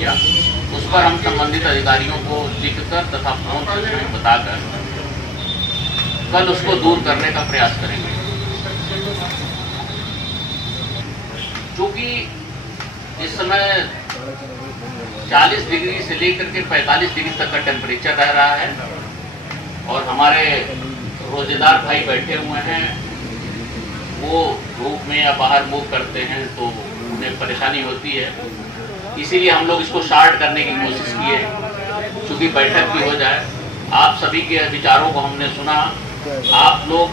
लिया, उस पर हम संबंधित अधिकारियों को लिखकर तथा फोन में बताकर कल उसको दूर करने का प्रयास करेंगे। क्योंकि इस समय 40 डिग्री से लेकर के 45 डिग्री तक का टेम्परेचर रह रहा है और हमारे रोजेदार भाई बैठे हुए हैं, वो धूप में या बाहर मूव करते हैं तो उन्हें परेशानी होती है। इसीलिए हम लोग इसको शार्ट करने की कोशिश किए, क्योंकि बैठक भी हो जाए। आप सभी के विचारों को हमने सुना। आप लोग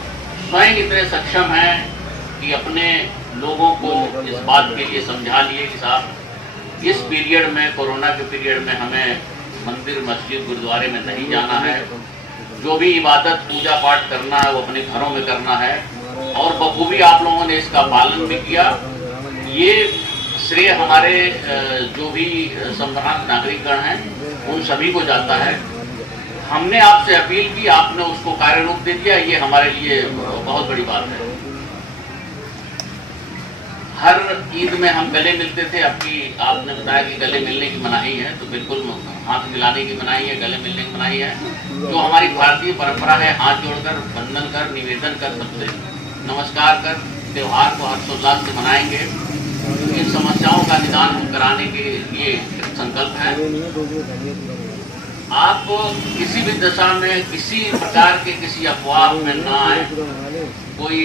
स्वयं इतने सक्षम हैं कि अपने लोगों को इस बात के लिए समझा लिए कि साहब इस पीरियड में, कोरोना के पीरियड में हमें मंदिर, मस्जिद, गुरुद्वारे में नहीं जाना है। जो भी इबादत, पूजा पाठ करना है वो अपने घरों में करना है और बखूबी आप लोगों ने इसका पालन भी किया। ये श्रेय हमारे जो भी संभ्रांत नागरिकगण हैं उन सभी को जाता है। हमने आपसे अपील की, आपने उसको कार्यरूप दे दिया, ये हमारे लिए बहुत बड़ी बात है। हर ईद में हम गले मिलते थे, आपने बताया कि गले मिलने की मनाही है, तो बिल्कुल हाथ मिलाने की मनाही है, गले मिलने की मनाही है। जो हमारी भारतीय परंपरा है, हाथ जोड़कर वंदन कर, निवेदन कर, सबसे नमस्कार कर त्योहार को हर्षोल्लास से मनाएंगे। इन समस्याओं का निदान हम कराने के लिए संकल्प है। आप किसी भी दशा में किसी प्रकार के किसी अफवाह में ना आए, कोई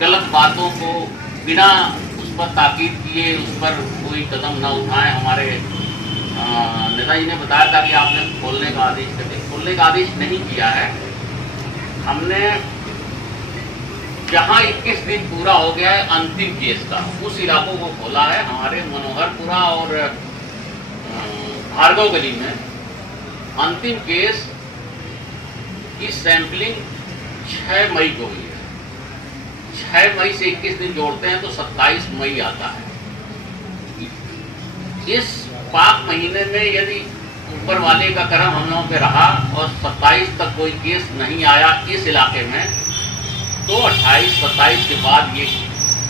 गलत बातों को बिना उस पर ताकीद किए उस पर कोई कदम न उठाएं। हमारे नेताजी ने बताया था कि आपने खोलने का आदेश कर दिया। खोलने का आदेश नहीं किया है हमने। जहां 21 दिन पूरा हो गया है अंतिम केस का, उस इलाकों को खोला है। हमारे मनोहरपुरा और भार्गव गली में अंतिम केस की सैंपलिंग 6 मई को हुई है। 6 मई से 21 दिन जोड़ते हैं तो 27 मई आता है। इस पाक महीने में यदि ऊपर वाले का करम हम लोगों पे रहा और 27 तक कोई केस नहीं आया इस इलाके में, तो 28-27 के बाद ये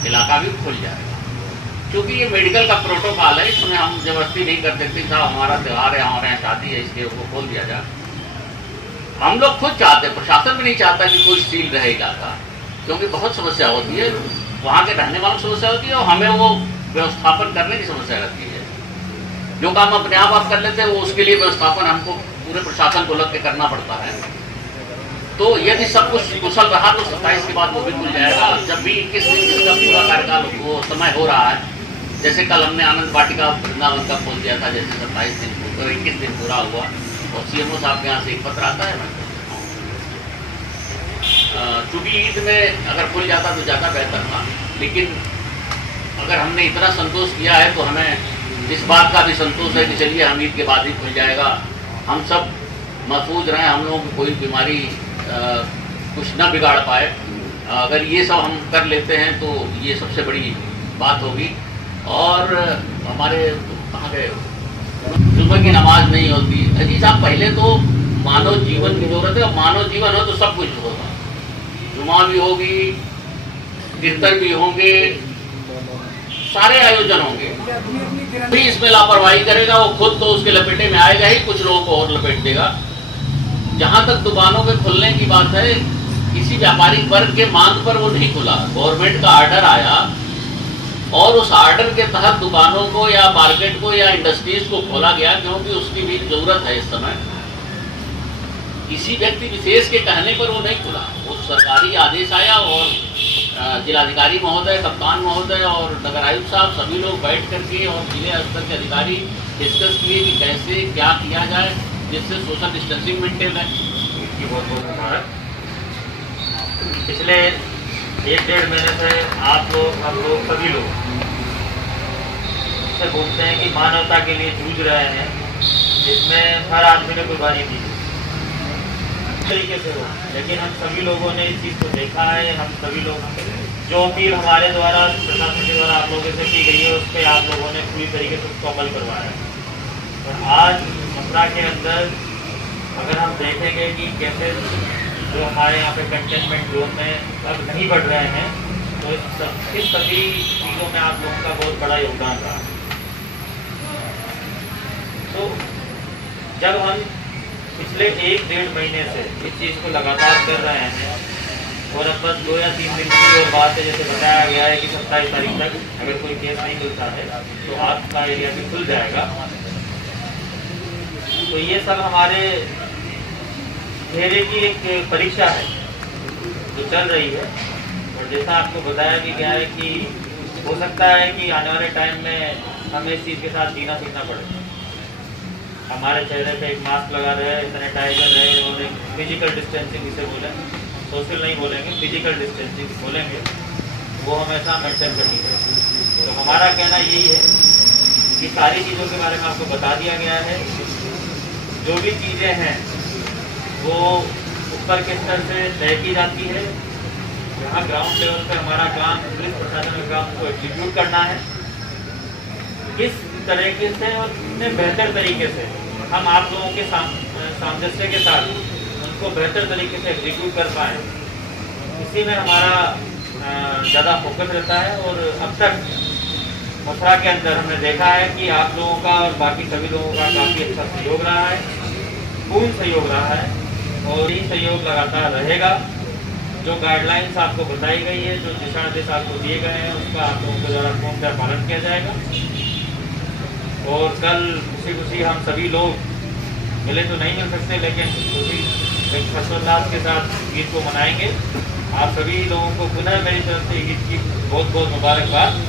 इलाका भी खुल जाएगा। क्योंकि ये मेडिकल का प्रोटोकॉल है, इसमें हम जबरदस्ती नहीं कर सकते। साहब हमारा त्यौहार है, हमारे यहाँ शादी है, इसलिए उसको खोल दिया जाए। हम लोग खुद चाहते हैं, प्रशासन भी नहीं चाहता कि कोई सील रहे इलाका, क्योंकि बहुत समस्या होती है, वहाँ के रहने वालों की समस्या होती है और हमें वो व्यवस्थापन करने की समस्या रहती है। जो काम अपने आप कर लेते हैं वो उसके लिए व्यवस्थापन हमको पूरे प्रशासन को लग के करना पड़ता है। तो यदि सब कुछ कुशल रहा तो 27 के बाद वो भी खुल जाएगा। जब भी 21 दिन जिसका पूरा कार्यकाल वो समय हो रहा है, जैसे कल हमने आनंद वाटिका वृंदावन का खोल दिया था, जैसे 27 दिन 21 दिन पूरा हुआ और सीएमओ साहब के यहाँ से एक पत्र आता है। चूंकि ईद में अगर खुल जाता तो ज़्यादा बेहतर था, लेकिन अगर हमने इतना संतोष किया है तो हमें इस बात का भी संतोष है कि चलिए हम ईद के बाद ही खुल जाएगा। हम सब महफूज रहें, हम लोगों को कोई बीमारी कुछ न बिगाड़ पाए। अगर ये सब हम कर लेते हैं तो ये सबसे बड़ी बात होगी। और हमारे कहाँ गए, सुबह की नमाज नहीं होती। अजी साहब, पहले तो मानव जीवन की जरूरत है और मानव जीवन हो तो सब कुछ होगा। जुमा भी होगी, कीर्तन भी होंगे, सारे आयोजन होंगे। भी इसमें लापरवाही करेगा वो खुद तो उसके लपेटे में आएगा ही, कुछ लोगों को और लपेट देगा। जहां तक दुकानों के खुलने की बात है, किसी व्यापारिक वर्ग के मांग पर वो नहीं खुला। गवर्नमेंट का ऑर्डर आया और उस ऑर्डर के तहत दुकानों को या मार्केट को या इंडस्ट्रीज को खोला गया, क्योंकि उसकी भी जरूरत है इस समय। किसी व्यक्ति विशेष के कहने पर वो नहीं खुला। वो सरकारी आदेश आया और जिलाधिकारी महोदय, कप्तान महोदय और नगर आयुक्त साहब सभी लोग बैठ करके और जिले स्तर के अधिकारी डिस्कस किए कि कैसे क्या किया जाए जिससे सोशल डिस्टेंसिंग मेंटेन है। बहुत बहुत धन्यवाद। पिछले 1-1.5 महीने से आप लोग, हम लोग, सभी लोग से बोलते हैं कि मानवता के लिए जूझ रहे हैं, जिसमें हर आदमी ने कुर्बानी दी तरीके से हो। लेकिन हम सभी लोगों ने इस चीज़ को देखा है। हम सभी लोग जो अपील हमारे द्वारा, प्रशासन के द्वारा आप लोगों से की गई है, उस पर आप लोगों ने पूरी तरीके से उसको अमल करवाया है। और आज मथुरा के अंदर अगर हम देखेंगे कि कैसे जो हमारे यहाँ पे कंटेनमेंट जोन में अब नहीं बढ़ रहे हैं, तो इस सभी चीज़ों में आप लोगों का बहुत बड़ा योगदान रहा। तो जब हम पिछले 1-1.5 महीने से इस चीज़ को लगातार कर रहे हैं और अब बस 2 या 3 दिन की और बात है, जैसे बताया गया है कि 27 तारीख तक अगर कोई केस नहीं मिलता है तो आपका एरिया भी खुल जाएगा। तो ये सब हमारे घेरे की एक परीक्षा है जो चल रही है, और जैसा आपको बताया भी गया है कि हो सकता है कि आने वाले टाइम में हमें इस चीज़ के साथ जीना सीखना पड़े। हमारे चेहरे पे एक मास्क लगा रहे, सैनिटाइजर रहे और एक फिजिकल डिस्टेंसिंग इसे बोलें, सोशल नहीं बोलेंगे, फिजिकल डिस्टेंसिंग बोलेंगे, वो हमेशा मेंटेन करनी पड़ेगी। तो हमारा कहना यही है कि सारी चीज़ों के बारे में आपको बता दिया गया है। जो भी चीज़ें हैं वो ऊपर के स्तर से तय की जाती है। यहाँ ग्राउंड लेवल पर हमारा काम पुलिस प्रशासन का काम को एग्जीक्यूट करना है। किस तरीके से और कितने बेहतर तरीके से हम आप लोगों के सामंजस्य के साथ उनको बेहतर तरीके से एग्जीक्यूट कर पाएँ, इसी में हमारा ज़्यादा फोकस रहता है। और अब तक मथुरा के अंदर हमने देखा है कि आप लोगों का और बाकी सभी लोगों का काफ़ी अच्छा सहयोग रहा है, पूर्ण सहयोग रहा है, और ये सहयोग लगातार रहेगा। जो गाइडलाइंस आपको बताई गई है, जो दिशा निर्देश आपको दिए गए हैं, उसका आप लोगों को ज़रा पूर्णतः पालन किया जाएगा। और कल खुशी हम सभी लोग मिले तो नहीं मिल सकते, लेकिन खुशी एक हर्षोल्लास के साथ ईद को मनाएंगे। आप सभी लोगों को पुनः मेरी तरफ से ईद की बहुत बहुत मुबारकबाद।